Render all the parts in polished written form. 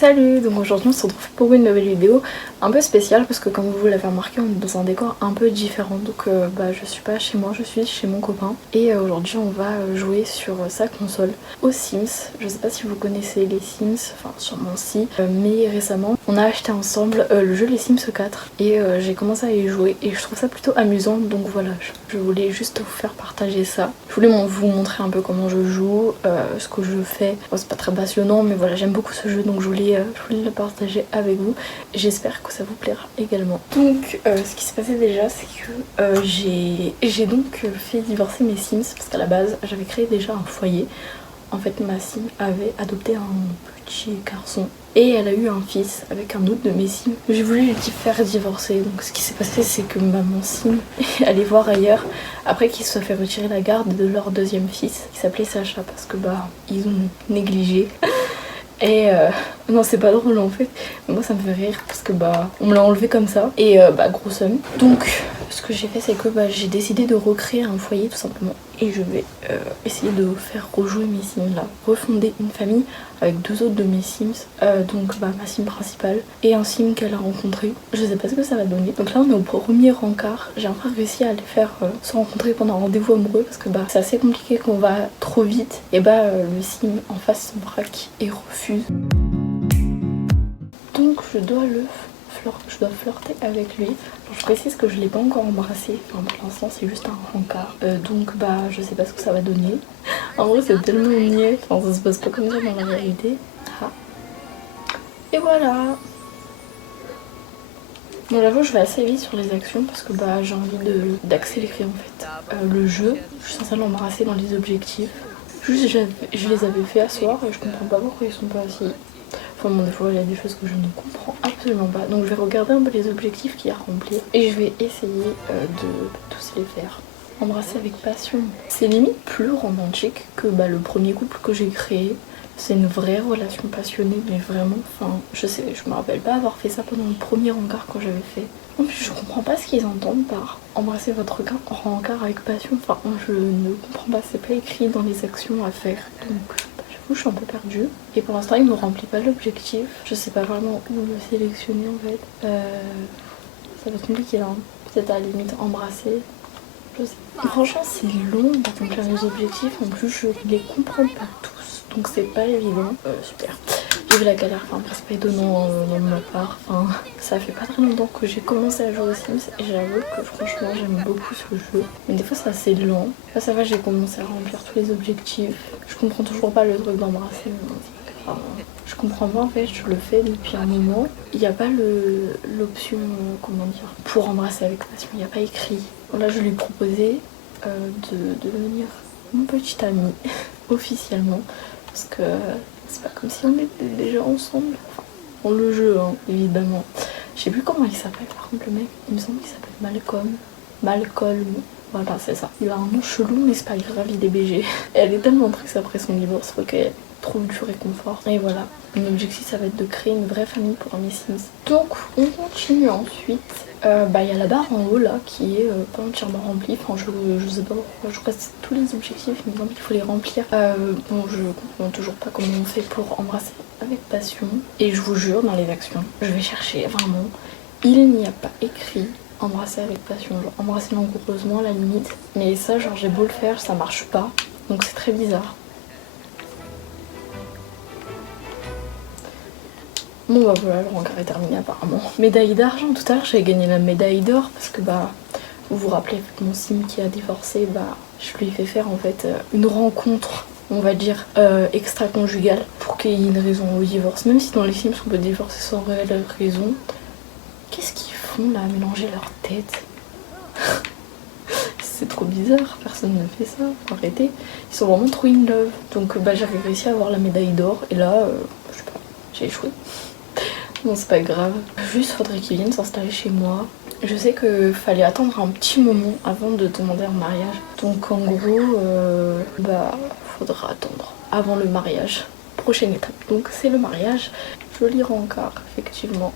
Salut, donc aujourd'hui on se retrouve pour une nouvelle vidéo un peu spéciale parce que comme vous l'avez remarqué on est dans un décor un peu différent. Donc je suis pas chez moi, je suis chez mon copain et aujourd'hui on va jouer sur sa console aux Sims. Je sais pas si vous connaissez les Sims, enfin sûrement si, mais récemment on a acheté ensemble le jeu Les Sims 4 et j'ai commencé à y jouer et je trouve ça plutôt amusant, donc voilà, je voulais juste vous faire partager ça. Je voulais vous montrer un peu comment je joue, ce que je fais. Bon, c'est pas très passionnant mais voilà, j'aime beaucoup ce jeu donc je voulais le partager avec vous. J'espère que ça vous plaira également. Donc ce qui s'est passé déjà c'est que j'ai donc fait divorcer mes Sims parce qu'à la base j'avais créé déjà un foyer. En fait ma Sim avait adopté un petit garçon et elle a eu un fils avec un autre de mes Sims. J'ai voulu lui faire divorcer, donc ce qui s'est passé c'est que mon Sim est allé voir ailleurs après qu'il se soit fait retirer la garde de leur deuxième fils qui s'appelait Sacha parce que ils ont négligé. Et non c'est pas drôle en fait, mais moi ça me fait rire parce que on me l'a enlevé comme ça et gros seum. Donc ce que j'ai fait c'est que j'ai décidé de recréer un foyer tout simplement et je vais essayer de faire rejouer mes Sims là, refonder une famille avec deux autres de mes Sims, donc ma Sim principale et un Sim qu'elle a rencontré. Je sais pas ce que ça va donner. Donc là on est au premier rencard, j'ai enfin réussi à les faire se rencontrer pendant un rendez-vous amoureux parce que c'est assez compliqué quand on va trop vite et le Sim en face se braque et refuse. Donc je dois flirter avec lui. Alors, je précise que je l'ai pas encore embrassé, enfin pour l'instant c'est juste un rencard. Donc je sais pas ce que ça va donner. En vrai c'est tellement niais, enfin ça se passe pas comme ça dans la réalité. Ah. Et voilà. Bon j'avoue je vais assez vite sur les actions parce que j'ai envie d'accélérer en fait. Le jeu, je suis censée l'embrasser dans les objectifs. Juste je les avais fait asseoir et je comprends pas pourquoi ils sont pas assis. Enfin bon des fois il y a des choses que je ne comprends absolument pas. Donc je vais regarder un peu les objectifs qu'il y a à remplir et je vais essayer de tous les faire. Embrasser avec passion. C'est limite plus romantique que le premier couple que j'ai créé. C'est une vraie relation passionnée mais vraiment, je me rappelle pas avoir fait ça pendant le premier rencard quand j'avais fait. En plus je comprends pas ce qu'ils entendent par embrasser votre rencard avec passion. Enfin je ne comprends pas, c'est pas écrit dans les actions à faire. Donc je suis un peu perdue et pour l'instant il ne remplit pas l'objectif. Je sais pas vraiment où le sélectionner en fait. Ça va être compliqué là. Peut-être à la limite embrasser. Je sais. Franchement c'est long de remplir les objectifs. En plus je les comprends pas tous. Donc c'est pas évident. Super. J'ai vu la galère. Enfin c'est pas étonnant de ma part. Ça fait pas très longtemps que j'ai commencé à jouer aux Sims et j'avoue que franchement j'aime beaucoup ce jeu. Mais des fois c'est assez lent. Là ça va, j'ai commencé à remplir tous les objectifs. Je comprends toujours pas le truc d'embrasser. Mais je comprends pas en fait, je le fais depuis un moment. Il n'y a pas l'option, comment dire, pour embrasser avec passion, il n'y a pas écrit. Là je lui ai proposé de devenir mon petit ami officiellement parce que c'est pas comme si on était déjà ensemble. Enfin, dans le jeu évidemment. Je sais plus comment il s'appelle par contre le mec, il me semble qu'il s'appelle Malcolm. Voilà c'est ça. Il a un nom chelou mais c'est pas grave, il est BG. Et elle est tellement triste après son divorce, faut qu'elle trouve du réconfort. Et voilà, mon objectif ça va être de créer une vraie famille pour mes Sims. Donc on continue ensuite. Il y a la barre en haut là qui est pas entièrement remplie. Enfin je sais pas pourquoi, je crois que c'est tous les objectifs, il me semble qu'il faut les remplir. Je comprends toujours pas comment on fait pour embrasser avec passion. Et je vous jure dans les actions, je vais chercher vraiment. Il n'y a pas écrit embrasser avec passion, genre embrasser langoureusement à la limite. Mais ça j'ai beau le faire, ça marche pas. Donc c'est très bizarre. Bon voilà, le rencard est terminé apparemment. Médaille d'argent, tout à l'heure j'ai gagné la médaille d'or parce que vous vous rappelez mon Sim qui a divorcé, je lui ai fait faire en fait une rencontre, on va dire extra-conjugale pour qu'il y ait une raison au divorce. Même si dans les Sims on peut divorcer sans réelle raison. Qu'est-ce qu'ils font là, à mélanger leurs têtes? C'est trop bizarre, personne ne fait ça, faut arrêter. Ils sont vraiment trop in love. Donc j'avais réussi à avoir la médaille d'or et là, je sais pas, j'ai échoué. Bon c'est pas grave, juste faudrait qu'ils viennent s'installer chez moi. Je sais qu'il fallait attendre un petit moment avant de demander un mariage. Donc en gros, faudra attendre avant le mariage. Prochaine étape, donc c'est le mariage. Joli rencard, effectivement.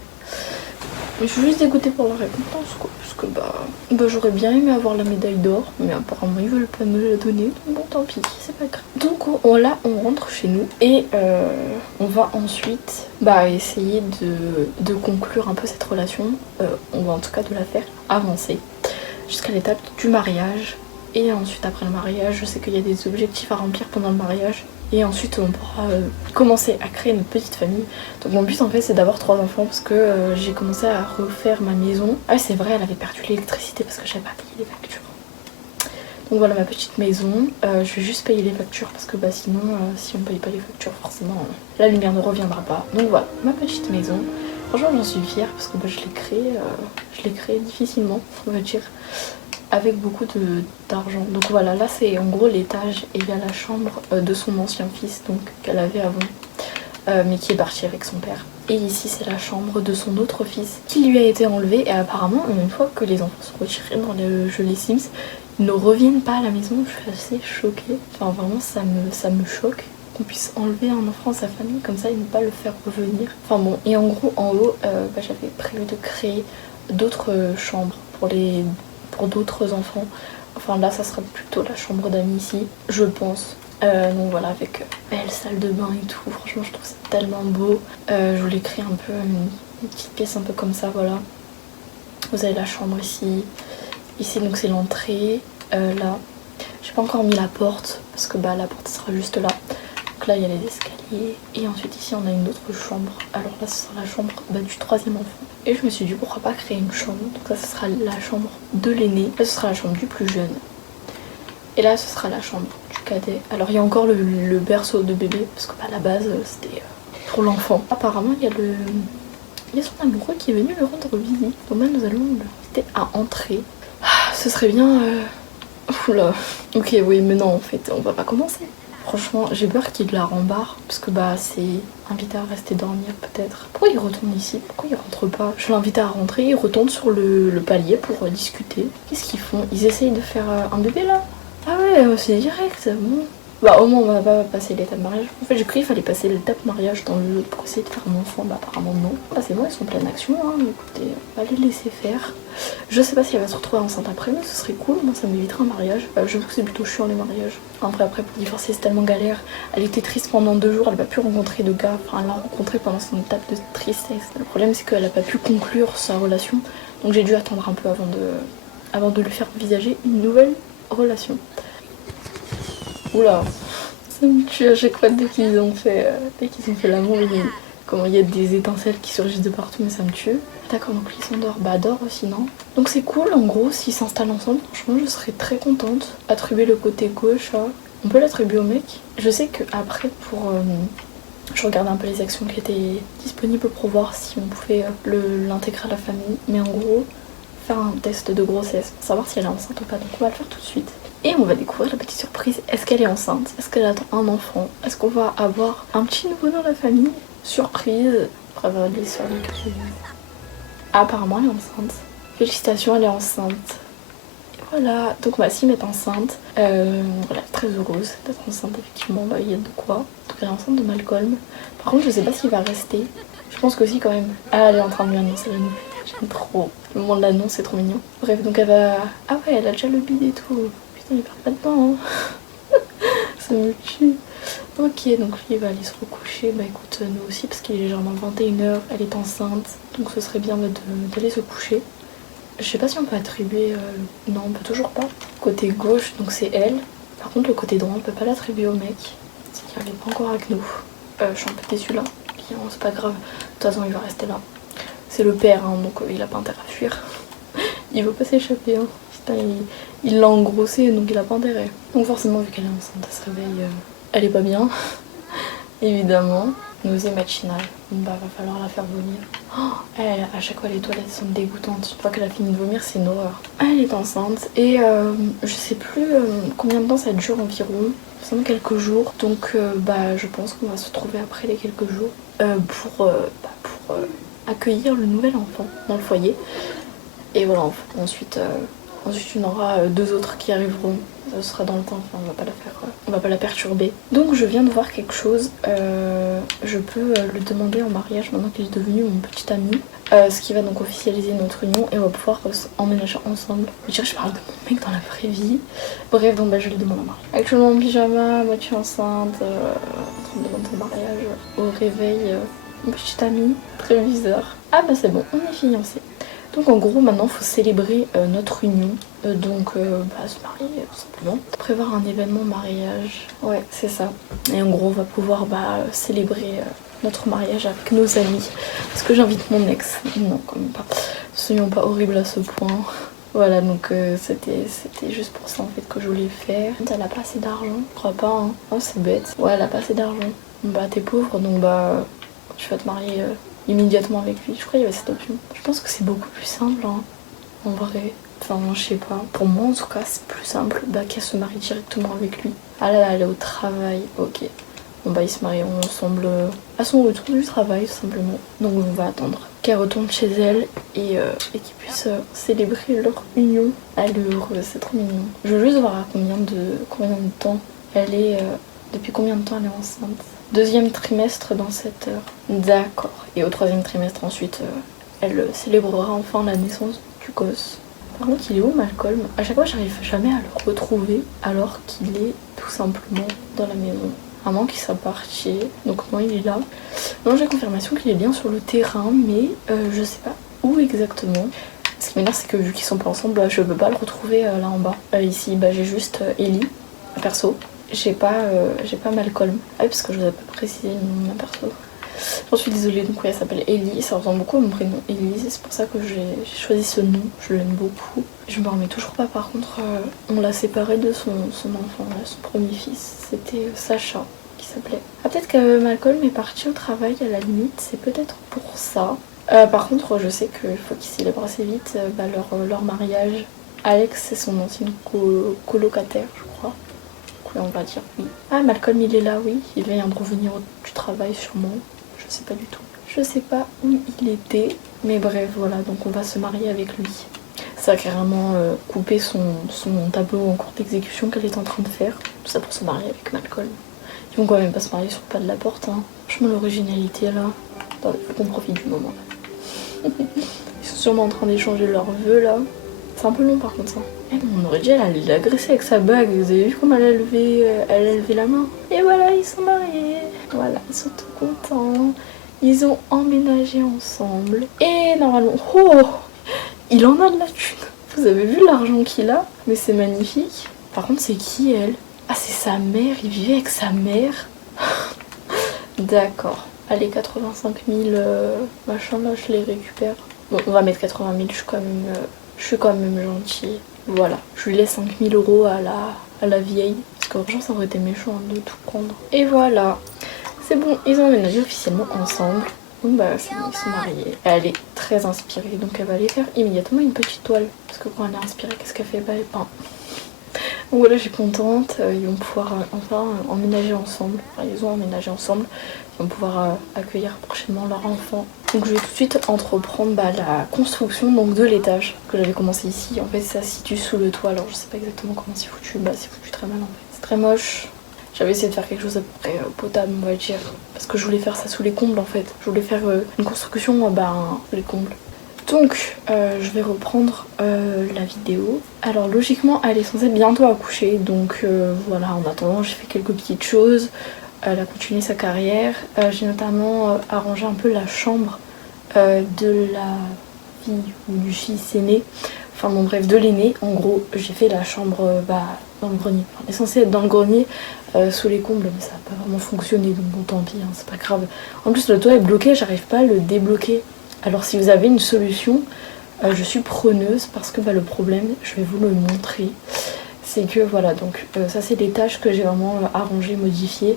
Mais je suis juste dégoûtée pour la récompense quoi, parce que bah j'aurais bien aimé avoir la médaille d'or, mais apparemment ils veulent pas me la donner, donc bon tant pis, c'est pas grave. Donc là on rentre chez nous et on va ensuite essayer de conclure un peu cette relation, on va en tout cas de la faire avancer jusqu'à l'étape du mariage. Et ensuite après le mariage, je sais qu'il y a des objectifs à remplir pendant le mariage. Et ensuite on pourra commencer à créer notre petite famille. Donc mon but en fait c'est d'avoir 3 enfants parce que j'ai commencé à refaire ma maison. Ah c'est vrai, elle avait perdu l'électricité parce que j'avais pas payé les factures. Donc voilà ma petite maison. Je vais juste payer les factures parce que sinon si on paye pas les factures forcément la lumière ne reviendra pas. Donc voilà ma petite maison. Franchement j'en suis fière parce que je l'ai créée difficilement on va dire. Avec beaucoup d'argent. Donc voilà, là c'est en gros l'étage et il y a la chambre de son ancien fils, donc qu'elle avait avant, mais qui est parti avec son père. Et ici c'est la chambre de son autre fils qui lui a été enlevé et apparemment une fois que les enfants sont retirés dans le jeu Les Sims, ils ne reviennent pas à la maison. Je suis assez choquée. Enfin vraiment ça me choque qu'on puisse enlever un enfant à sa famille comme ça et ne pas le faire revenir. Enfin bon, et en gros en haut j'avais prévu de créer d'autres chambres pour d'autres enfants. Enfin là ça sera plutôt la chambre d'amis ici, je pense. Donc voilà, avec belle salle de bain et tout, franchement je trouve ça tellement beau. Je voulais créer un peu une petite pièce un peu comme ça, voilà. Vous avez la chambre ici. Ici donc c'est l'entrée, là. J'ai pas encore mis la porte, parce que la porte sera juste là. Donc là il y a les escaliers, et ensuite ici on a une autre chambre. Alors là ce sera la chambre du 3e enfant. Et je me suis dit pourquoi pas créer une chambre. Donc ça ce sera la chambre de l'aîné, là ce sera la chambre du plus jeune. Et là ce sera la chambre du cadet. Alors il y a encore le berceau de bébé, parce que à la base c'était pour l'enfant. Apparemment il y a son amoureux qui est venu le rendre visite. Donc là nous allons l'inviter à entrer. Ce serait bien... Oula. Ok oui mais non en fait on va pas commencer. Franchement, j'ai peur qu'il la rembarre, parce que c'est invité à rester dormir peut-être. Pourquoi il retourne ici? Pourquoi il rentre pas? Je l'invite à rentrer, il retourne sur le palier pour discuter. Qu'est-ce qu'ils font? Ils essayent de faire un bébé là? Ah ouais, c'est direct, bon. Au moins on va pas passer l'étape mariage. En fait j'ai cru qu'il fallait passer l'étape mariage dans le jeu pour essayer de faire un enfant, apparemment non. C'est bon, ils sont en pleine action, hein. Écoutez, on va les laisser faire. Je sais pas si elle va se retrouver enceinte après, mais ce serait cool, moi ça m'éviterait un mariage. Je trouve que c'est plutôt chiant les mariages. Après pour divorcer c'est tellement galère. Elle était triste pendant 2 jours, elle n'a pas pu rencontrer de gars, enfin elle l'a rencontré pendant son étape de tristesse. Le problème c'est qu'elle a pas pu conclure sa relation, donc j'ai dû attendre un peu avant de lui faire envisager une nouvelle relation. Oula, ça me tue à chaque fois dès qu'ils ont fait l'amour, il y a des étincelles qui surgissent de partout, mais ça me tue. D'accord, donc ils s'endort, dort aussi, non? Donc c'est cool, en gros, s'ils s'installent ensemble, franchement je serais très contente. Attribuer le côté gauche, on peut l'attribuer au mec. Je sais que après je regardais un peu les actions qui étaient disponibles pour voir si on pouvait l'intégrer à la famille, mais en gros, faire un test de grossesse pour savoir si elle est enceinte ou pas, donc on va le faire tout de suite. Et on va découvrir la petite surprise. Est-ce qu'elle est enceinte? Est-ce qu'elle attend un enfant? Est-ce qu'on va avoir un petit nouveau dans la famille? Surprise. Après, on va aller sur les crises. Apparemment, elle est enceinte. Félicitations, elle est enceinte. Et voilà. Donc, ma sim est enceinte. Voilà, très heureuse d'être enceinte, effectivement. Il y a de quoi. Donc, elle est enceinte de Malcolm. Par contre, je sais pas s'il va rester. Je pense que si, quand même. Ah, elle est en train de lui annoncer la nouvelle. J'aime trop. Le moment de l'annonce, c'est trop mignon. Bref, donc elle va. Ah ouais, elle a déjà le bide et tout. Putain, il perd pas de temps, hein. Ça me tue. Ok, donc lui il va aller se recoucher. Écoute, nous aussi, parce qu'il est légèrement 21h, elle est enceinte. Donc ce serait bien d'aller se coucher. Je sais pas si on peut attribuer. Non, on peut toujours pas. Côté gauche, donc c'est elle. Par contre, le côté droit, on peut pas l'attribuer au mec. C'est qu'il n'est pas encore avec nous. Je suis un peu déçue là. Bien, c'est pas grave. De toute façon, il va rester là. C'est le père, hein, donc il a pas intérêt à fuir. Il veut pas s'échapper, hein. Putain, il l'a engrossé, donc il a pas intérêt. Donc forcément, vu qu'elle est enceinte, elle se réveille. Elle est pas bien, évidemment. Nausée matinale. Va falloir la faire vomir. À chaque fois, les toilettes sont dégoûtantes. Une fois qu'elle a fini de vomir, c'est une horreur. Elle est enceinte et je sais plus combien de temps ça dure environ. Ça me quelques jours. Donc, je pense qu'on va se retrouver après les quelques jours pour accueillir le nouvel enfant dans le foyer. Et voilà, ensuite Ensuite, il y en aura 2 autres qui arriveront. Ça sera dans le temps, enfin, on va pas la faire, on va pas la perturber. Donc je viens de voir quelque chose. Je peux le demander en mariage maintenant qu'il est devenu mon petit ami. Ce qui va donc officialiser notre union et on va pouvoir emménager ensemble. Je dirais que je parle de mon mec dans la vraie vie. Bref, donc je lui demande en mariage. Actuellement en pyjama, moitié enceinte, en train de demander en mariage. Au réveil, mon petit ami, très bizarre. Ah bah c'est bon, on est fiancés. Donc en gros maintenant il faut célébrer notre union, donc se marier tout simplement, prévoir un événement mariage, ouais c'est ça. Et en gros on va pouvoir célébrer notre mariage avec nos amis. Est-ce que j'invite mon ex? Non quand même pas, soyons pas horribles à ce point. Voilà donc c'était juste pour ça en fait que je voulais faire. Elle a pas assez d'argent? Je crois pas hein. Oh c'est bête, ouais elle a pas assez d'argent. Bah t'es pauvre donc tu vas te marier immédiatement avec lui. Je crois qu'il y avait cette option. Je pense que c'est beaucoup plus simple hein, en vrai. Enfin je sais pas. Pour moi en tout cas c'est plus simple qu'elle se marie directement avec lui. Ah là là elle est au travail, ok. Bon ils se marieront ensemble à son retour du travail tout simplement. Donc on va attendre qu'elle retourne chez elle et qu'ils puissent célébrer leur union. Elle est heureuse, c'est trop mignon. Je veux juste voir à combien de temps elle est... depuis combien de temps elle est enceinte. 2e trimestre dans 7 heures. D'accord. Et au 3e trimestre ensuite, elle célébrera enfin la naissance du gosse. Par contre, il est où Malcolm? À chaque fois, j'arrive jamais à le retrouver alors qu'il est tout simplement dans la maison. À moins qu'il soit parti. Donc non, il est là. Non, j'ai confirmation qu'il est bien sur le terrain, mais je sais pas où exactement. Ce qui m'énerve, c'est que vu qu'ils sont pas ensemble, je peux pas le retrouver là en bas. Ici, j'ai juste Ellie, perso. J'ai pas Malcolm. Ah oui, parce que je vous ai pas précisé le nom de ma perso. J'en suis désolée, donc oui, elle s'appelle Ellie. Ça ressemble beaucoup à mon prénom Elise. C'est pour ça que j'ai choisi ce nom. Je l'aime beaucoup. Je me remets toujours pas, par contre, on l'a séparé de son enfant, là, son premier fils. C'était Sacha qui s'appelait. Ah, peut-être que Malcolm est parti au travail à la limite. C'est peut-être pour ça. Par contre, je sais qu'il faut qu'ils célèbrent assez vite leur mariage. Alex, c'est son ancien colocataire, je crois. On va dire oui. Ah Malcolm il est là, oui, il vient de revenir du travail sûrement, je sais pas du tout. Je sais pas où il était, mais bref voilà, donc on va se marier avec lui. Ça a carrément coupé son tableau en cours d'exécution qu'elle est en train de faire, tout ça pour se marier avec Malcolm. Ils vont quand même pas se marier sur le pas de la porte, hein. Franchement l'originalité là, attendez, faut qu'on profite du moment là. Ils sont sûrement en train d'échanger leurs vœux là. C'est un peu long par contre ça. On aurait dit elle allait l'agresser avec sa bague. Vous avez vu comme elle a levé la main. Et voilà, ils sont mariés. Voilà, ils sont tout contents. Ils ont emménagé ensemble. Et normalement, il en a de la thune. Vous avez vu l'argent qu'il a? Mais c'est magnifique. Par contre, c'est qui elle? Ah, c'est sa mère. Il vivait avec sa mère. D'accord. Allez, 85 000 machin là, je les récupère. Bon, on va mettre 80 000, je suis quand même gentille. Voilà, je lui laisse 5 000 € à la vieille. Parce qu'en ça aurait été méchant de tout prendre. Et voilà, c'est bon, ils ont emménagé officiellement ensemble. Donc c'est bon, ils sont mariés. Elle est très inspirée, donc elle va aller faire immédiatement une petite toile. Parce que quand elle est inspirée, qu'est-ce qu'elle fait? Elle peint. Donc voilà, je suis contente. Ils vont pouvoir enfin emménager ensemble. Enfin, ils ont emménagé ensemble. Ils vont pouvoir accueillir prochainement leur enfant. Donc je vais tout de suite entreprendre la construction donc, de l'étage que j'avais commencé ici. En fait ça se situe sous le toit, alors je sais pas exactement comment c'est foutu. C'est foutu très mal en fait. C'est très moche. J'avais essayé de faire quelque chose à peu près potable on va dire. Parce que je voulais faire ça sous les combles en fait. Je voulais faire une construction sous les combles. Donc je vais reprendre la vidéo. Alors logiquement elle est censée bientôt accoucher. Donc voilà, en attendant j'ai fait quelques petites choses. Elle a continué sa carrière. J'ai notamment arrangé un peu la chambre de la fille ou du fils aîné. Enfin bon bref, de l'aîné. En gros, j'ai fait la chambre dans le grenier. Enfin, elle est censée être dans le grenier sous les combles, mais ça n'a pas vraiment fonctionné. Donc bon, tant pis, hein, c'est pas grave. En plus, le toit est bloqué, j'arrive pas à le débloquer. Alors si vous avez une solution, je suis preneuse parce que le problème, je vais vous le montrer. C'est que voilà, donc ça c'est l'étage que j'ai vraiment arrangé, modifié.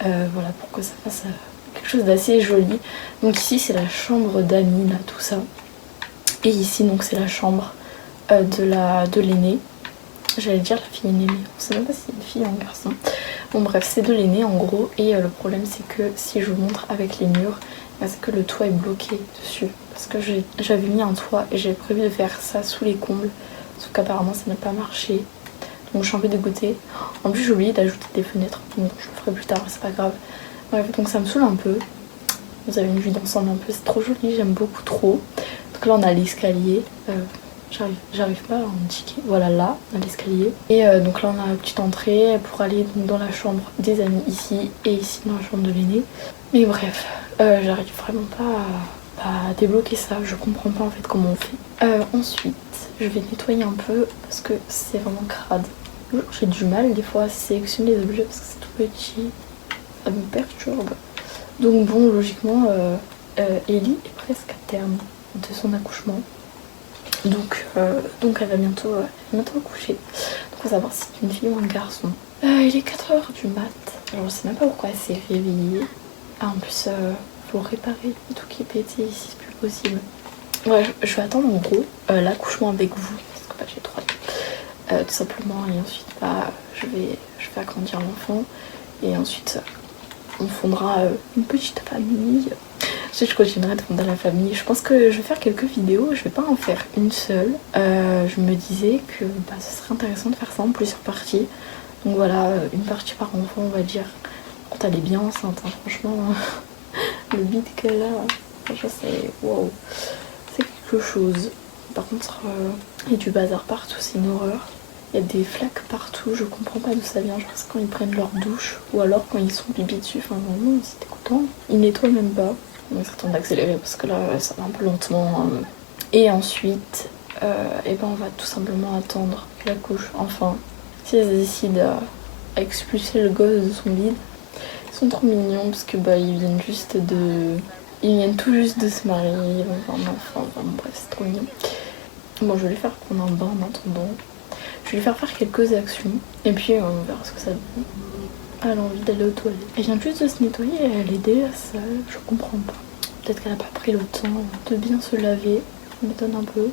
Voilà, pour que ça fasse quelque chose d'assez joli. Donc ici c'est la chambre d'amis là, tout ça. Et ici donc c'est la chambre de l'aîné. J'allais dire la fille aînée, mais on sait même pas si c'est une fille ou un garçon. Bon bref, c'est de l'aîné en gros. Et le problème c'est que si je vous montre avec les murs, c'est que le toit est bloqué dessus. Parce que j'avais mis un toit et j'ai prévu de faire ça sous les combles. sauf qu'apparemment ça n'a pas marché. Donc je suis un peu dégoûtée. En plus j'ai oublié d'ajouter des fenêtres, bon je le ferai plus tard, c'est pas grave. Bref, donc ça me saoule un peu. Vous avez une vue d'ensemble un peu, c'est trop joli, j'aime beaucoup trop. Donc là on a l'escalier, j'arrive pas à indiquer, voilà là, on a l'escalier. Et donc là on a la petite entrée pour aller dans la chambre des amis ici et ici dans la chambre de l'aîné. Mais bref, j'arrive vraiment pas à débloquer ça, je comprends pas en fait comment on fait. Ensuite, je vais nettoyer un peu parce que c'est vraiment crade. J'ai du mal des fois à sélectionner les objets parce que c'est tout petit, ça me perturbe. Donc bon, logiquement, Ellie est presque à terme de son accouchement. Donc elle va bientôt accoucher. Donc on va savoir si c'est une fille ou un garçon. Il est 4h du mat. Alors je sais même pas pourquoi elle s'est réveillée. Ah en plus, faut réparer tout qui est pété ici, c'est plus possible. Ouais, je vais attendre en gros l'accouchement avec vous. Parce que j'ai 3 tout simplement. Et ensuite je vais agrandir l'enfant. Et ensuite on fondera une petite famille. Ensuite je continuerai de fonder la famille. Je pense que je vais faire quelques vidéos, je vais pas en faire une seule. Je me disais que ce serait intéressant de faire ça en plusieurs parties. Donc voilà, une partie par enfant on va dire. Quand elle est bien enceinte, hein, franchement, le bide qu'elle a, franchement c'est wow, c'est quelque chose. Par contre, il y a du bazar partout, c'est une horreur. Il y a des flaques partout, je comprends pas d'où ça vient, je pense quand ils prennent leur douche ou alors quand ils sont pipi dessus, enfin vraiment c'est dégoûtant. Ils nettoient même pas, donc c'est temps d'accélérer parce que là ça va un peu lentement. Et ensuite, on va tout simplement attendre qu'elle accouche, enfin, si elle décide à expulser le gosse de son bide. Ils sont trop mignons parce que ils viennent tout juste de se marier, ils vont avoir un enfant, enfin bref c'est trop mignon. Bon je vais lui faire prendre un bain en attendant. Je vais lui faire quelques actions et puis on verra ce que ça donne. Elle a envie d'aller aux toilettes. Elle vient juste de se nettoyer et elle est déjà sale, je comprends pas. Peut-être qu'elle a pas pris le temps de bien se laver, ça m'étonne un peu.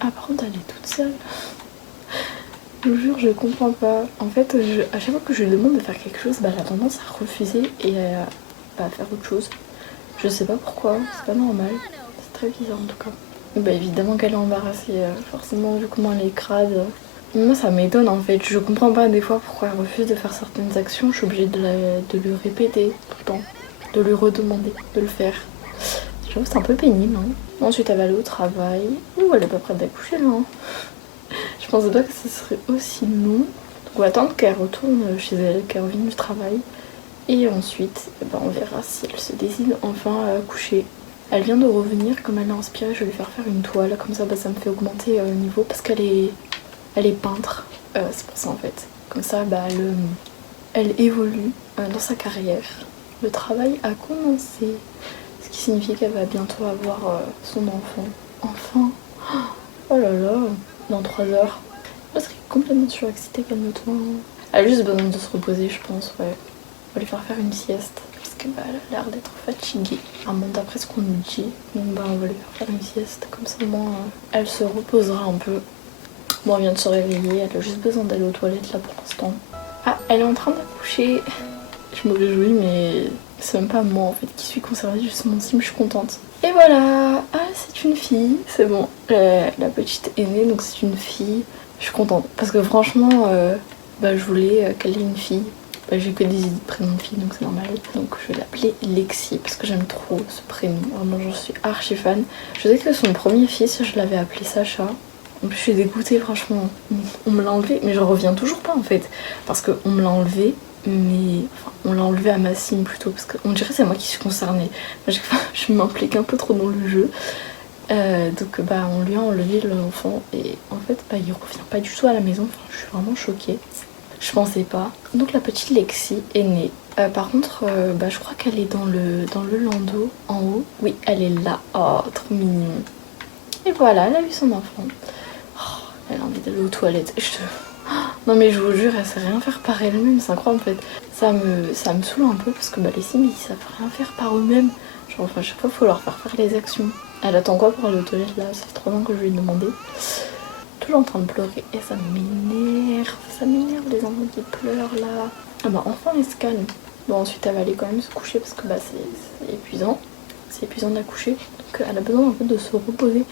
Ah par contre elle est toute sale. Je vous jure, je comprends pas. En fait, à chaque fois que je lui demande de faire quelque chose, elle a tendance à refuser et à faire autre chose. Je sais pas pourquoi, c'est pas normal. C'est très bizarre en tout cas. Évidemment qu'elle est embarrassée, forcément vu comment elle est crade. Moi ça m'étonne en fait, je comprends pas des fois pourquoi elle refuse de faire certaines actions, je suis obligée de lui répéter tout le temps, de lui redemander de le faire. J'avoue c'est un peu pénible. Hein. Ensuite elle va aller au travail. Ouh, elle est pas prête d'accoucher là. Hein. Je pensais pas que ce serait aussi long. Donc on va attendre qu'elle retourne chez elle, qu'elle revienne du travail. Et ensuite, on verra si elle se décide enfin à coucher. Elle vient de revenir, comme elle est inspirée, je vais lui faire une toile. Comme ça, ça me fait augmenter le niveau parce qu'elle est peintre. C'est pour ça en fait. Comme ça, elle évolue dans sa carrière. Le travail a commencé. Ce qui signifie qu'elle va bientôt avoir son enfant. Enfin, oh là là, dans 3 heures. Je serais complètement surexcitée, calme-toi. Elle a juste besoin de se reposer, je pense, ouais. On va lui faire une sieste. Parce qu'elle a l'air d'être fatiguée. D'après ce qu'on nous dit. Donc on va lui faire une sieste. Comme ça, au moins, elle se reposera un peu. Bon, elle vient de se réveiller. Elle a juste besoin d'aller aux toilettes, là, pour l'instant. Ah, elle est en train d'accoucher. Je me réjouis, mais c'est même pas moi, en fait, qui suis concernée. Juste mon sim, je suis contente. Et voilà. Ah, c'est une fille. C'est bon. La petite est née, donc c'est une fille. Je suis contente. Parce que franchement, je voulais qu'elle ait une fille. J'ai que des idées de prénom de fille, donc c'est normal. Donc je vais l'appeler Lexi parce que j'aime trop ce prénom. Vraiment, j'en suis archi fan. Je sais que son premier fils, je l'avais appelé Sacha. En plus, je suis dégoûtée, franchement. On me l'a enlevé, mais je reviens toujours pas en fait. Parce qu'on me l'a enlevé, mais. Enfin, on l'a enlevé à ma sim plutôt. Parce qu'on dirait que c'est moi qui suis concernée. Je m'implique un peu trop dans le jeu. Donc on lui a enlevé l'enfant et en fait il revient pas du tout à la maison. Enfin, je suis vraiment choquée. Je pensais pas. Donc la petite Lexi est née. Par contre, je crois qu'elle est dans le landau en haut. Oui, elle est là. Oh, trop mignon. Et voilà, elle a eu son enfant. Oh, elle a envie d'aller aux toilettes. Non mais je vous jure, elle sait rien faire par elle-même. C'est incroyable en fait. Ça me saoule un peu parce que les Sims ils savent rien faire par eux-mêmes. Genre à chaque fois il faut leur faire les actions. Elle attend quoi pour aller aux toilettes là? Ça fait 3 ans que je lui ai demandé. Toujours en train de pleurer et ça m'énerve les enfants qui pleurent là. Enfin elle se calme. Bon ensuite elle va aller quand même se coucher parce que c'est épuisant d'accoucher, donc elle a besoin en fait de se reposer.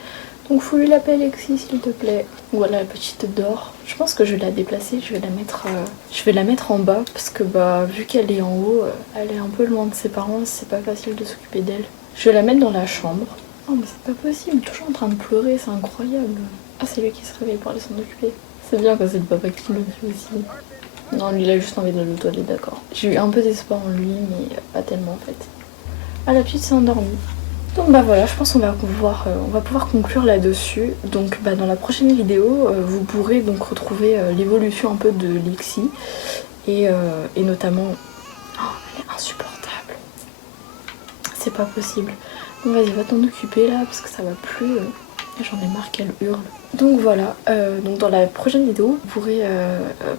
Donc faut lui la paix Alexis s'il te plaît. Voilà la petite dort. Je pense que je vais la déplacer, je vais la mettre en bas parce que bah vu qu'elle est en haut, elle est un peu loin de ses parents, c'est pas facile de s'occuper d'elle. Je vais la mettre dans la chambre. Oh mais c'est pas possible, toujours en train de pleurer, c'est incroyable. Ah c'est lui qui se réveille pour aller s'en occuper. C'est bien quand c'est le papa qui le fait aussi. Non lui il a juste envie d'aller aux toilettes, d'accord. J'ai eu un peu d'espoir en lui mais pas tellement en fait. Ah la petite s'est endormie. Donc bah voilà, je pense qu'on va pouvoir conclure là-dessus. Donc bah dans la prochaine vidéo, vous pourrez donc retrouver l'évolution un peu de Lexi et notamment... Oh, elle est insupportable. C'est pas possible. Donc vas-y, va t'en occuper là parce que ça va plus. J'en ai marre qu'elle hurle. Donc voilà, donc dans la prochaine vidéo, vous pourrez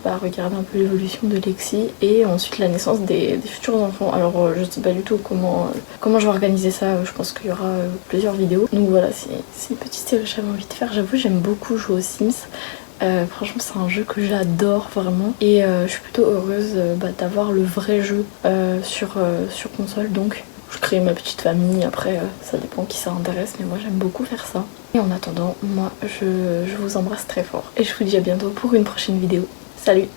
regarder un peu l'évolution de Lexi et ensuite la naissance des futurs enfants. Alors je sais pas du tout comment je vais organiser ça, je pense qu'il y aura plusieurs vidéos. Donc voilà, c'est une petite série que j'avais envie de faire. J'avoue, j'aime beaucoup jouer aux Sims. Franchement c'est un jeu que j'adore vraiment et je suis plutôt heureuse d'avoir le vrai jeu sur console. Donc je crée ma petite famille, après ça dépend qui ça intéresse, mais moi j'aime beaucoup faire ça. Et en attendant, moi je vous embrasse très fort et je vous dis à bientôt pour une prochaine vidéo. Salut!